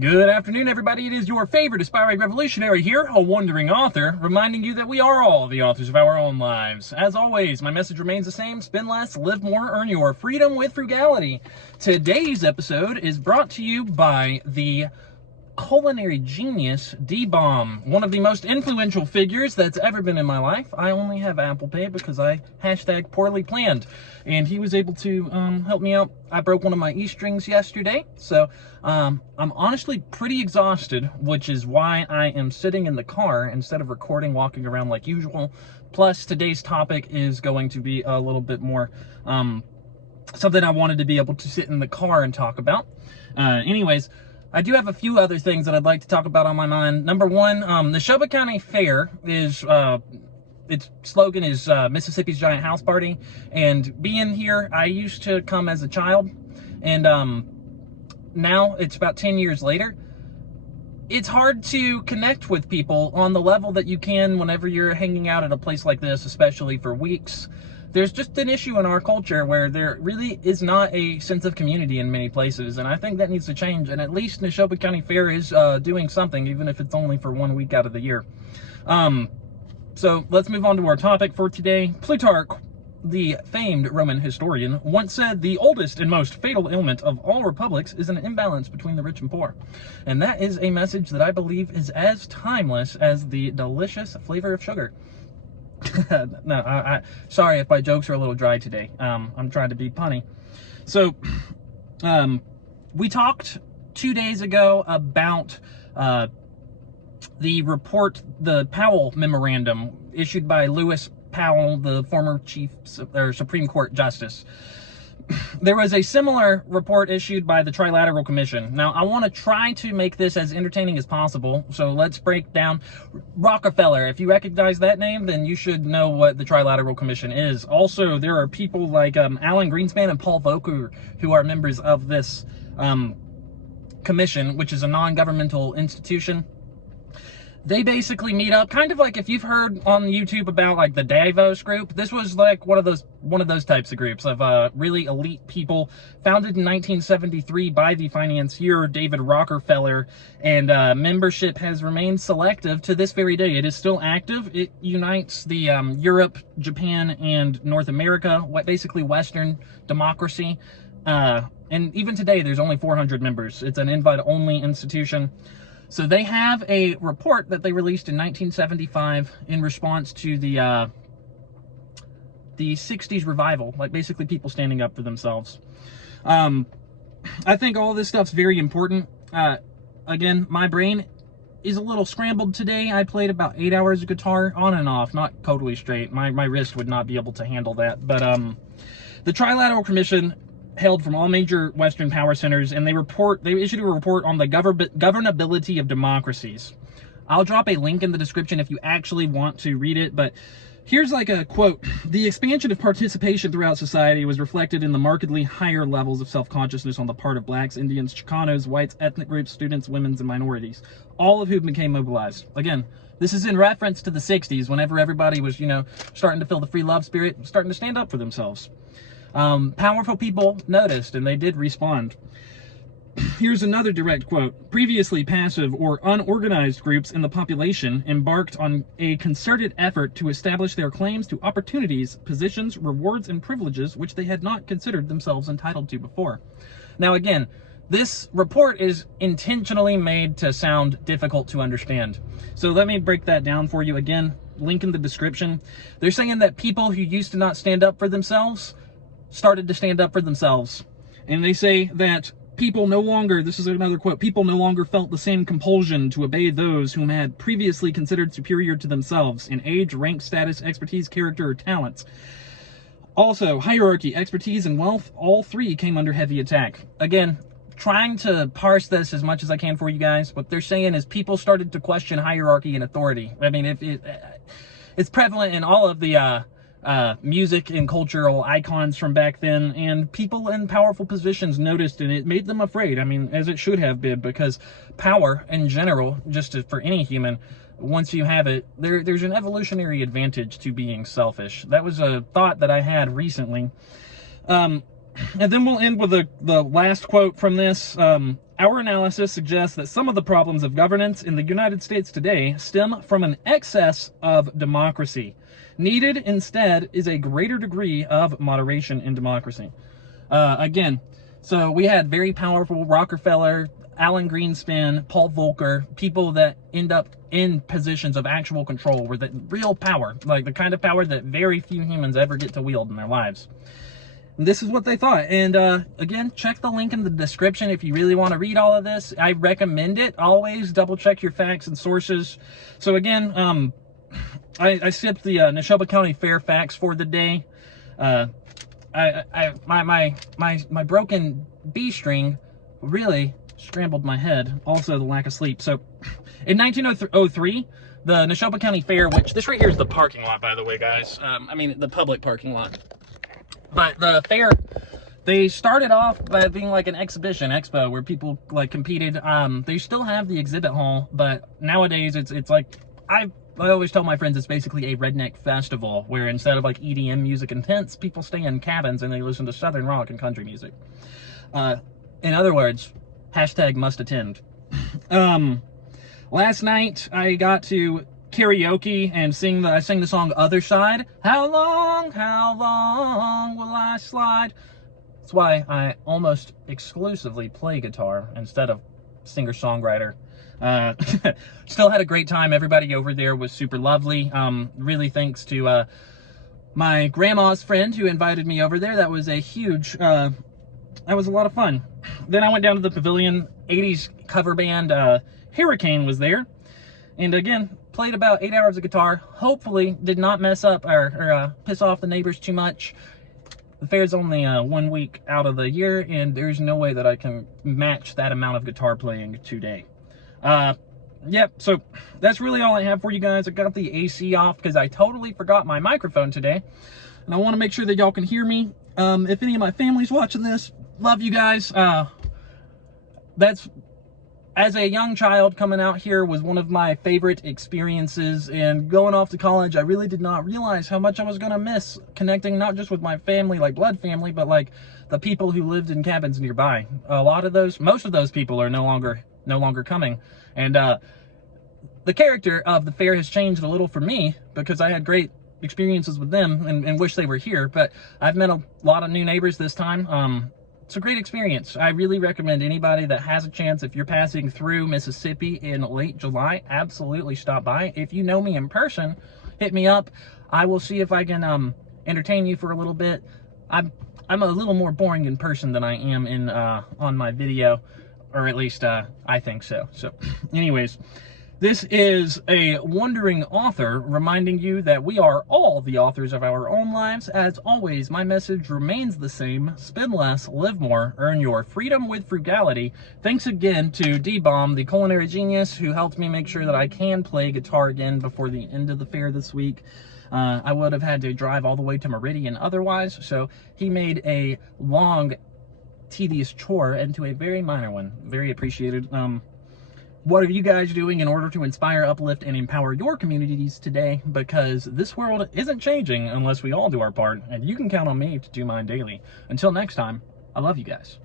Good afternoon, everybody. It is your favorite aspiring revolutionary here, a wandering author, reminding you that we are all the authors of our own lives. As always, my message remains the same: spend less, live more, earn your freedom with frugality. Today's episode is brought to you by the culinary genius D-Bomb, one of the most influential figures that's ever been in my life. I only have Apple Pay because I #poorly planned, and he was able to help me out. I broke one of my E-strings yesterday, so I'm honestly pretty exhausted, which is why I am sitting in the car instead of recording, walking around like usual. Plus, today's topic is going to be a little bit more something I wanted to be able to sit in the car and talk about. Anyways, I do have a few other things that I'd like to talk about on my mind. Number one, the Neshoba County Fair is, its slogan is Mississippi's Giant House Party. And being here, I used to come as a child, and now it's about 10 years later. It's hard to connect with people on the level that you can whenever you're hanging out at a place like this, especially for weeks. There's just an issue in our culture where there really is not a sense of community in many places, and I think that needs to change, and at least Neshoba County Fair is doing something, even if it's only for 1 week out of the year. So let's move on to our topic for today. Plutarch, the famed Roman historian, once said, "The oldest and most fatal ailment of all republics is an imbalance between the rich and poor." And that is a message that I believe is as timeless as the delicious flavor of sugar. No, sorry if my jokes are a little dry today. I'm trying to be punny. So, we talked 2 days ago about the report, the Powell Memorandum, issued by Lewis Powell, the former Supreme Court Justice. There was a similar report issued by the Trilateral Commission. Now, I want to try to make this as entertaining as possible, so let's break down Rockefeller. If you recognize that name, then you should know what the Trilateral Commission is. Also, there are people like Alan Greenspan and Paul Volcker who are members of this commission, which is a non-governmental institution. They basically meet up, kind of like if you've heard on YouTube about like the Davos group. This was like one of those types of groups of really elite people, founded in 1973 by the financier David Rockefeller, and membership has remained selective to this very day. It is still active. It unites the Europe, Japan, and North America, basically Western democracy. And even today, there's only 400 members. It's an invite-only institution. So they have a report that they released in 1975 in response to the 60s revival, like basically people standing up for themselves. I think all this stuff's very important. Again, my brain is a little scrambled today. I played about 8 hours of guitar on and off, not totally straight. My wrist would not be able to handle that. But the Trilateral Commission hailed from all major Western power centers, and they issued a report on the governability of democracies. I'll drop a link in the description if you actually want to read it, but here's like a quote. "The expansion of participation throughout society was reflected in the markedly higher levels of self-consciousness on the part of blacks, Indians, Chicanos, whites, ethnic groups, students, women, and minorities, all of whom became mobilized." Again, this is in reference to the 60s, whenever everybody was, starting to feel the free love spirit, starting to stand up for themselves. Powerful people noticed, and they did respond. Here's another direct quote. "Previously passive or unorganized groups in the population embarked on a concerted effort to establish their claims to opportunities, positions, rewards, and privileges which they had not considered themselves entitled to before." Now again, this report is intentionally made to sound difficult to understand. So let me break that down for you again. Link in the description. They're saying that people who used to not stand up for themselves started to stand up for themselves. And they say that people no longer, this is another quote, "people no longer felt the same compulsion to obey those whom had previously considered superior to themselves in age, rank, status, expertise, character, or talents. Also, hierarchy, expertise, and wealth, all three came under heavy attack." Again, trying to parse this as much as I can for you guys. What they're saying is people started to question hierarchy and authority. I mean, it's prevalent in all of the music and cultural icons from back then, and people in powerful positions noticed, and it made them afraid. I mean, as it should have been, because power in general, for any human, once you have it, there's an evolutionary advantage to being selfish. That was a thought that I had recently. And then we'll end with the last quote from this. Our analysis suggests that some of the problems of governance in the United States today stem from an excess of democracy. Needed instead is a greater degree of moderation in democracy. Again, so we had very powerful Rockefeller, Alan Greenspan, Paul Volcker, people that end up in positions of actual control, where the real power, like the kind of power that very few humans ever get to wield in their lives. And this is what they thought. And again, check the link in the description if you really want to read all of this. I recommend it. Always double check your facts and sources. So again, I skipped the Neshoba County Fair facts for the day. My broken B string really scrambled my head. Also, the lack of sleep. So, in 1903, the Neshoba County Fair, which this right here is the parking lot, by the way, guys. I mean, the public parking lot. But the fair, they started off by being like an expo where people like competed. They still have the exhibit hall, but nowadays it's like I always tell my friends it's basically a redneck festival where instead of like EDM music and tents, people stay in cabins and they listen to southern rock and country music. In other words, hashtag must attend. Last night I got to karaoke and I sang the song Other Side. How long will I slide? That's why I almost exclusively play guitar instead of singer-songwriter. Still had a great time. Everybody over there was super lovely. Really thanks to my grandma's friend who invited me over there. That was a huge, that was a lot of fun. Then I went down to the pavilion. 80s cover band Hurricane was there. And again, played about 8 hours of guitar. Hopefully did not mess up or piss off the neighbors too much. The fair's only 1 week out of the year, and there's no way that I can match that amount of guitar playing today. Yep, so that's really all I have for you guys. I got the AC off because I totally forgot my microphone today. And I want to make sure that y'all can hear me. If any of my family's watching this, love you guys. As a young child, coming out here was one of my favorite experiences, and going off to college, I really did not realize how much I was going to miss connecting not just with my family, like blood family, but like the people who lived in cabins nearby. Most of those people are no longer coming, and the character of the fair has changed a little for me because I had great experiences with them and wish they were here, but I've met a lot of new neighbors this time. It's a great experience. I really recommend anybody that has a chance, if you're passing through Mississippi in late July, absolutely stop by. If you know me in person, hit me up. I will see if I can entertain you for a little bit. I'm a little more boring in person than I am in on my video, or at least I think so. So anyways, this is a wandering author reminding you that we are all the authors of our own lives. As always, my message remains the same. Spend less, live more, earn your freedom with frugality. Thanks again to D-Bomb, the culinary genius, who helped me make sure that I can play guitar again before the end of the fair this week. I would have had to drive all the way to Meridian otherwise, so he made a long, tedious chore into a very minor one. Very appreciated. What are you guys doing in order to inspire, uplift, and empower your communities today? Because this world isn't changing unless we all do our part, and you can count on me to do mine daily. Until next time, I love you guys.